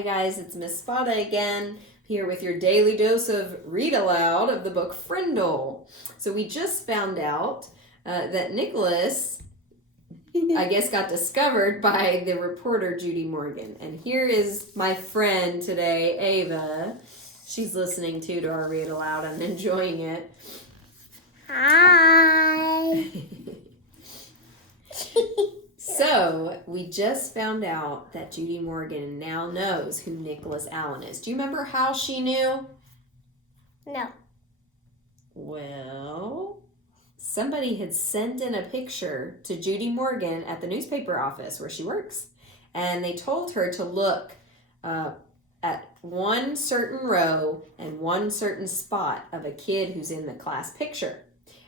Hi guys, it's Miss Spada again, here with your daily dose of Read Aloud of the book Frindle. So we just found out that Nicholas, I guess, got discovered by the reporter Judy Morgan. And here is my friend today, Ava. She's listening to our Read Aloud and enjoying it. Hi. So, we just found out that Judy Morgan now knows who Nicholas Allen is. Do you remember how she knew? No. Well, somebody had sent in a picture to Judy Morgan at the newspaper office where she works. And they told her to look at one certain row and one certain spot of a kid who's in the class picture.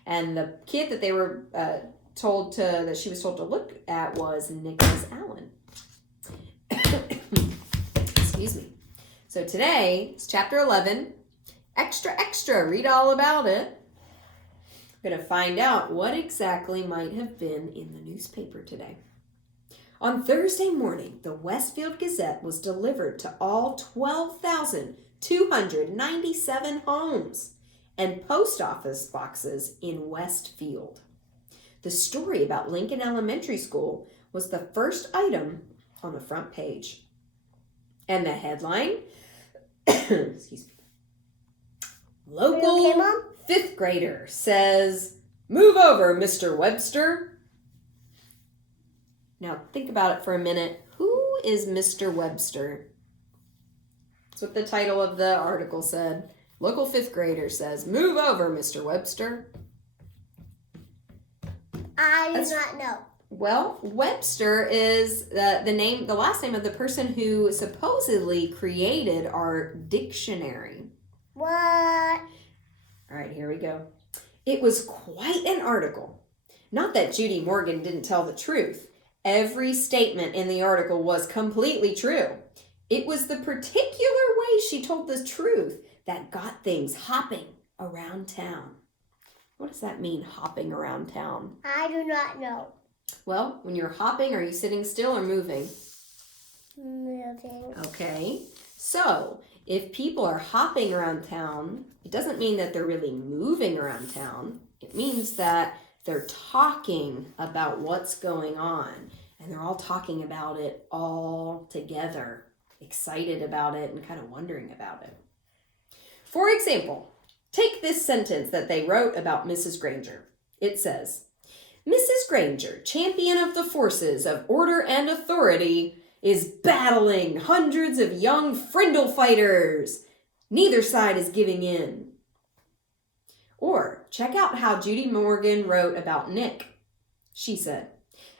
And the kid that they were that she was told to look at was Nicholas Allen. Excuse me. So today it's chapter 11. Extra, read all about it. We're going to find out what exactly might have been in the newspaper today. On Thursday morning, the Westfield Gazette was delivered to all 12,297 homes and post office boxes in Westfield. The story about Lincoln Elementary School was the first item on the front page. And the headline, excuse me, local fifth grader says, "Move over, Mr. Webster." Now think about it for a minute. Who is Mr. Webster? That's what the title of the article said. Local fifth grader says, "Move over, Mr. Webster." I do not know. Well, Webster is the last name of the person who supposedly created our dictionary. What? All right, here we go. It was quite an article. Not that Judy Morgan didn't tell the truth. Every statement in the article was completely true. It was the particular way she told the truth that got things hopping around town. What does that mean, hopping around town? I do not know. Well, when you're hopping, are you sitting still or moving? Moving. Okay. So, if people are hopping around town, it doesn't mean that they're really moving around town. It means that they're talking about what's going on. And they're all talking about it all together, excited about it and kind of wondering about it. For example, take this sentence that they wrote about Mrs. Granger. It says, "Mrs. Granger, champion of the forces of order and authority, is battling hundreds of young Frindle fighters. Neither side is giving in." Or check out how Judy Morgan wrote about Nick. She said,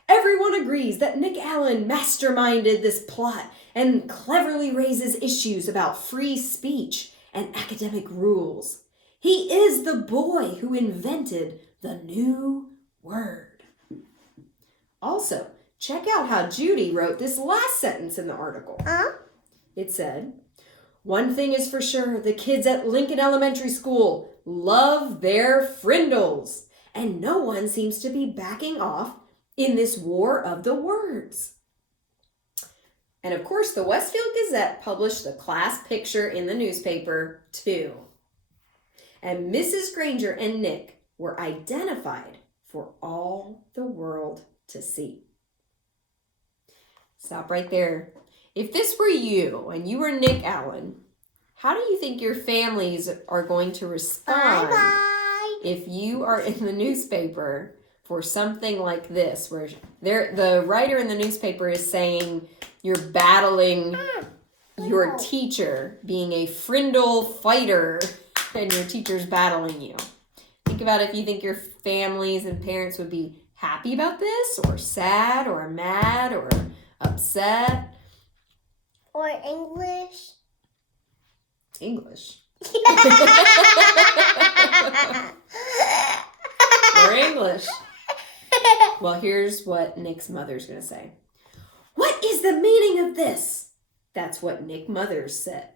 "Everyone agrees that Nick Allen masterminded this plot and cleverly raises issues about free speech and academic rules. He is the boy who invented the new word." Also, check out how Judy wrote this last sentence in the article. It said, "One thing is for sure, the kids at Lincoln Elementary School love their Frindles, and no one seems to be backing off in this war of the words." And of course, the Westfield Gazette published the class picture in the newspaper too. And Mrs. Granger and Nick were identified for all the world to see. Stop right there. If this were you and you were Nick Allen, how do you think your families are going to respond Bye-bye. if you are in the newspaper for something like this, where the writer in the newspaper is saying you're battling your teacher, being a Frindle fighter, and your teacher's battling you? Think about if you think your families and parents would be happy about this, or sad, or mad, or upset. Or English. English. Or English. Well, here's what Nick's mother's going to say. "What is the meaning of this?" That's what Nick's mother said.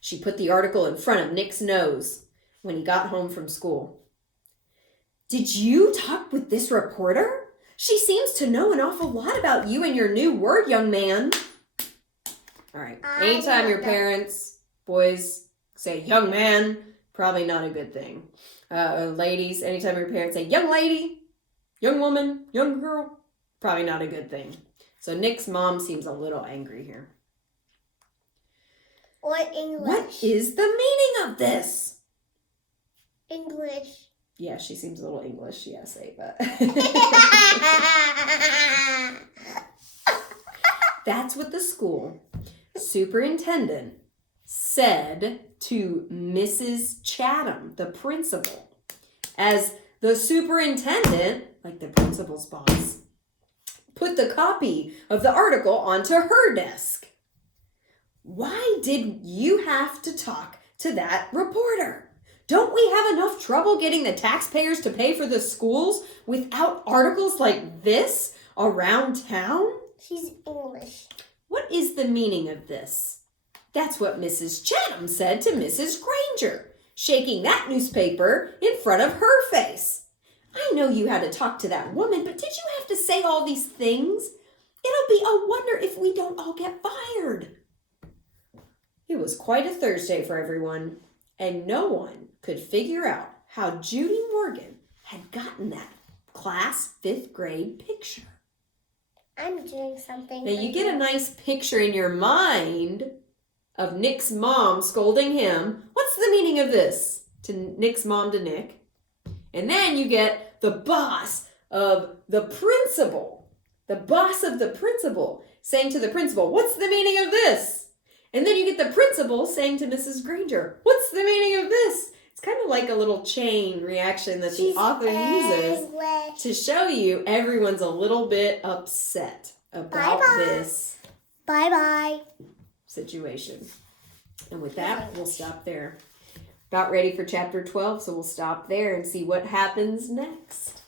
She put the article in front of Nick's nose when he got home from school. "Did you talk with this reporter? She seems to know an awful lot about you and your new word, young man." All right. I Anytime do your not know. parents, boys, say young man, probably not a good thing. Ladies, anytime your parents say young lady, young woman, young girl, probably not a good thing. So Nick's mom seems a little angry here. Or English. What is the meaning of this? English. Yeah, she seems a little English, yes, Ava. That's what the school superintendent said to Mrs. Chatham, the principal. As the superintendent, like the principal's boss, put the copy of the article onto her desk. Why did you have to talk to that reporter? Don't we have enough trouble getting the taxpayers to pay for the schools without articles like this around town? She's English. What is the meaning of this? That's what Mrs. Chatham said to Mrs. Granger, shaking that newspaper in front of her face. I know you had to talk to that woman, but did you have to say all these things? It'll be a wonder if we don't all get fired. It was quite a Thursday for everyone, and no one could figure out how Judy Morgan had gotten that class 5th grade picture. I'm doing something. Now you get a nice picture in your mind of Nick's mom scolding him. What's the meaning of this? To Nick's mom to Nick. And then you get the boss of the principal. The boss of the principal saying to the principal, what's the meaning of this? And then you get the principal saying to Mrs. Granger, what's the meaning of this? It's kind of like a little chain reaction that the author uses to show you everyone's a little bit upset about this Bye-bye. situation. And with that, we'll stop there. About ready for chapter 12, so we'll stop there and see what happens next.